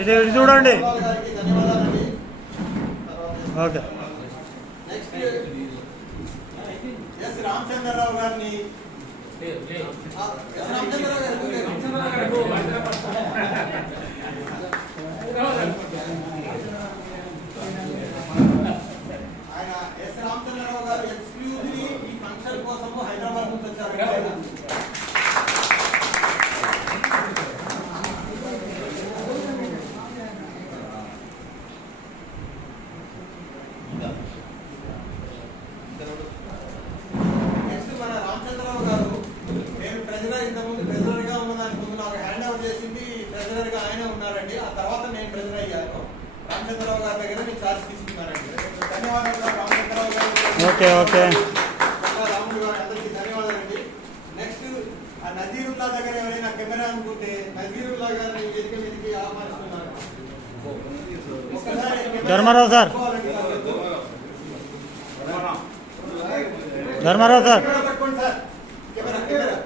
ఇది చూడండి. ఓకే. రామచంద్రరావు గారిని ఆయన ఎస్ రామచంద్రరావు గారు ఎక్స్క్లూజివ్లీ ఈ ఫంక్షన్ కోసము హైదరాబాద్ నుంచి వచ్చారు. ఆ తర్వాత నేను ప్రెజర్ అయ్యాను. రామచంద్రరావు గారి దగ్గర నేను ఛార్జ్ తీసుకున్నానండి. ధన్యవాదాలు రామచంద్రరావు గారు. Okay okay. రాముడు గారు అందరికీ ధన్యవాదాలండి. నెక్స్ట్ ఆ నజీరుల్లా దగ్గర ఎవరైనా కెమెరా అనుకుంటే నజీరుల్లా గారిని వేదిక మీదకి ఆహ్వానిస్తున్నారు. ధర్మారావు సార్, ధర్మారావు సార్, పట్టుకోండి సార్. కెమెరా కెమెరా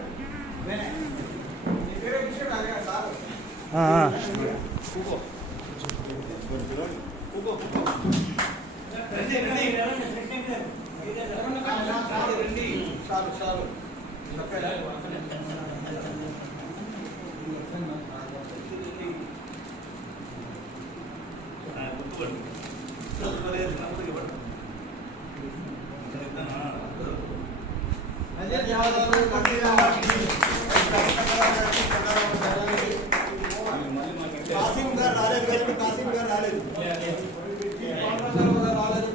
కాసిం గారు రాలేదు కానీ కాసిం గారు రాలేదు.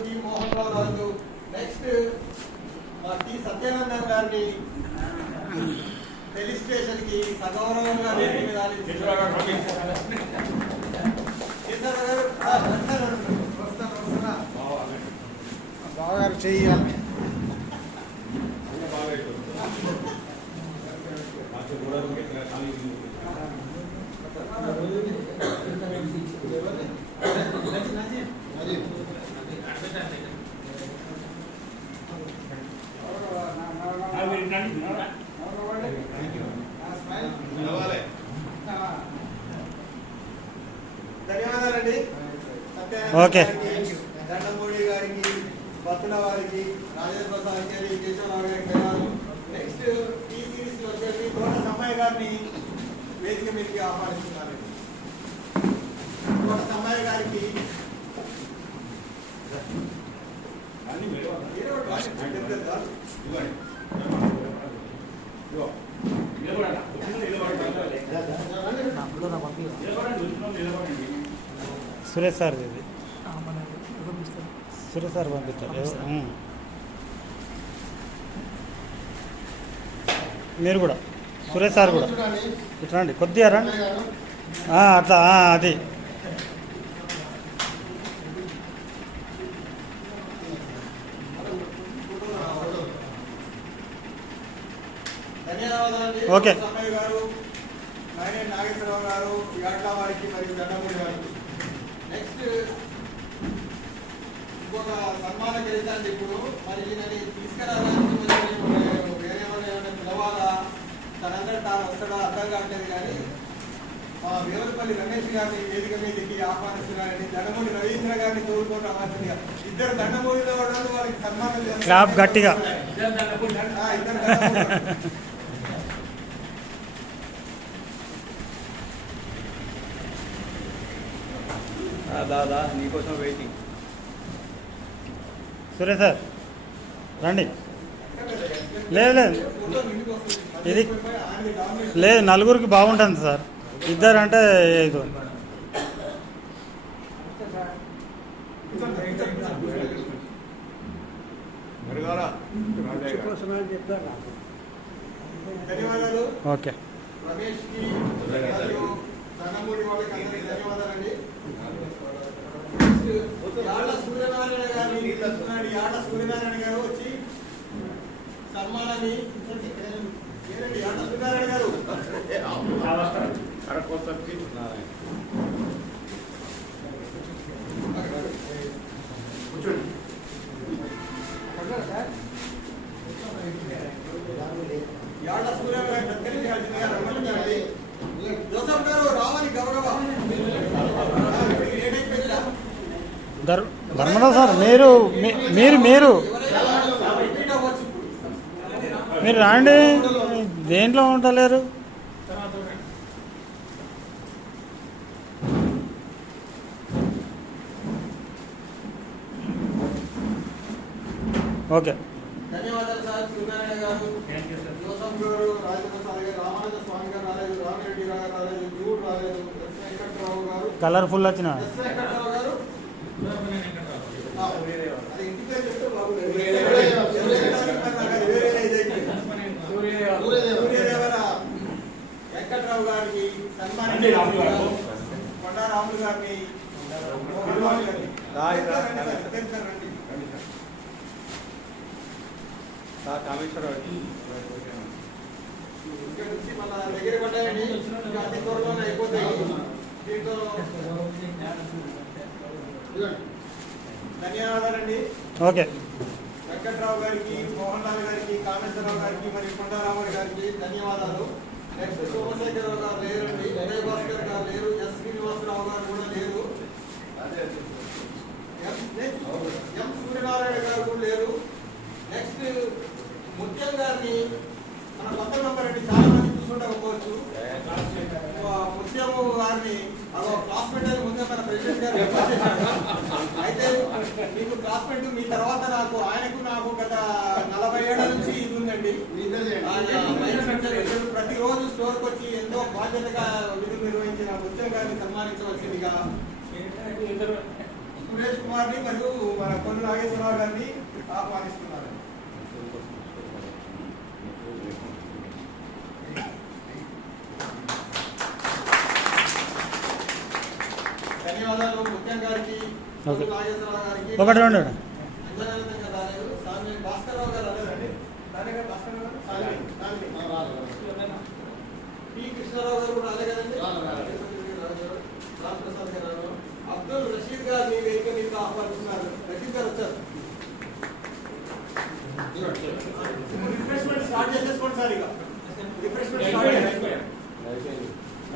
టీ మోహన్ రావు రాజు. నెక్స్ట్ టీ సత్యానందన్ గారిని పోలీస్ స్టేషన్ కి సగౌరవంగా బావగారు చెయ్యాలి. ధన్యవాదాలండి. ఓకే. దండమూడి గారికి, బతుల వారికి, రాజేంద్ర ప్రసాద్ గారికి, కేశవరావు గారికి ధన్యవాదాలు. నెక్స్ట్ టీ సిరీస్ వచ్చేసి తోట సమ్మయ్య గారిని వేదిక మీదకి ఆహ్వానిస్తున్నారండి. తోట సమ్మయ్య గారికి సురేష్ సార్, ఇది సురేష్ సార్ పంపిస్తారు. మీరు కూడా సురేష్ సార్ కూడా ఇట్లా రండి, కొద్దిగా రండి. అట్లా అది ఓకే. సమ్మయ్య గారు, నాగేశ్వరరావు గారు, యాడ్ల వారికి మరియు దండమూడి గారికి. నెక్స్ట్ ఇంకొక సన్మానం చేస్తాండి. ఇప్పుడు మరి ఈయనని తీసుకురావడానికి వేరే వాళ్ళు ఏమైనా పిలవాలా, తనందరూ తాను వస్తాడా అర్థం కావట్లేదు. కానీ మా వేవలపల్లి రమేష్ గారిని వేదిక మీదకి ఆహ్వానిస్తున్నారని, దండమూడి రవీంద్ర గారిని తోడుకోవడం ఆహ్వానిస్తున్నారు. ఇద్దరు దండమూడిలో వాళ్ళు వారికి సన్మానం చేస్తారు. గట్టిగా దాదా నీకోసం వెయిటింగ్. సురేష్ సార్ రండి. లేదు లేదు, ఇది లేదు, నలుగురికి బాగుంటుంది సార్. ఇద్దరు అంటే ఇది ఓకే. రమేష్కి దండమూడి వాళ్ళకి అందరికీ ధన్యవాదాలండి. యాడ సూర్యనారాయణ గారు వచ్చి సన్మానాన్ని యాడ సూర్యనారాయణ గారు యాడ సూర్యగారు జోసఫ్ గారు రావాలి గౌరవ ధర్మరావు సార్ మీరు మీరు మీరు మీరు రాండి, దేంట్లో ఉండలేరు. ఓకే, ధన్యవాదాలు సార్. సూర్యనారాయణ గారు, జోసఫ్ గారు, రాజేంద్ర సార్ గారు, రామానంద స్వామి గారు రాలేదు, రామిరెడ్డి గారు రాలేదు, జూడ్ రాలేదు, ఎస్ వెంకట్రావు గారు, కలర్ఫుల్ వచ్చిన ఎస్ వెంకట్రావు గారు, అది ఇంటి పేరు చెప్తే బాగుండేది. సూర్యదేవర వెంకట్రావు గారికి సన్మానించి కొండా రాములు గారిని ఇక్కడ నుంచి మన దగ్గర పడ్డాయండి. ఇంకా అతి త్వరలోనే అయిపోతాయి. దీంతో ధన్యవాదాలండి. ఓకే, వెంకట్రావు గారికి, మోహన్ లాల్ గారికి, కామేశ్వరరావు గారికి, మరియు కొండారామయ్య గారికి ధన్యవాదాలు. నెక్స్ట్ సోమశేఖరరావు గారు లేరండి, ఉదయ భాస్కర్ గారు లేరు, ఎస్ శ్రీనివాసరావు గారు కూడా లేరు, ఎం సూర్యనారాయణ గారు కూడా లేరు. నెక్స్ట్ ముత్యం గారిని మన కొత్త మెంబర్ అండి, చాలా మంది చూసుకుండకపోవచ్చు. ముత్యము గారిని క్లాస్మేట్ అని ముందే మన ప్రెసిడెంట్ గారు రిక్వెస్ట్ చేశారు. అయితే మీకు క్లాస్మేట్ మీ తర్వాత ఆయనకు నాకు గత 40 ఏళ్ల నుంచి ఇది ఉందండి. ప్రతిరోజు స్టోర్కి వచ్చి ఎంతో బాధ్యతగా విధులు నిర్వహించిన ముత్యం గారిని సన్మానించవలసిందిగా సురేష్ కుమార్ని మరియు మన కొల్లు నాగేశ్వరరావు గారిని ఆహ్వానిస్తున్నారు. ధన్యవాదాలు ముత్యం గారికి, కొల్లు నాగేశ్వరరావు గారికి. ఒకటి రెండు అంజనానందంగా రాలేదు, సామి భాస్కర్రావు గారు రాలేదండి. పి కృష్ణారావు గారు కూడా రాలే కదండి. రామప్రసాద్ గారు, అబ్దుల్ రషీద్ గారిని వేదిక మీద ఆహ్వానిస్తున్నారు. రషీద్ గారు వచ్చారు. రిఫ్రెష్మెంట్ స్టార్ట్ చేసేసుకోండి సార్. ఇక రిఫ్రెష్మెంట్ స్టార్ట్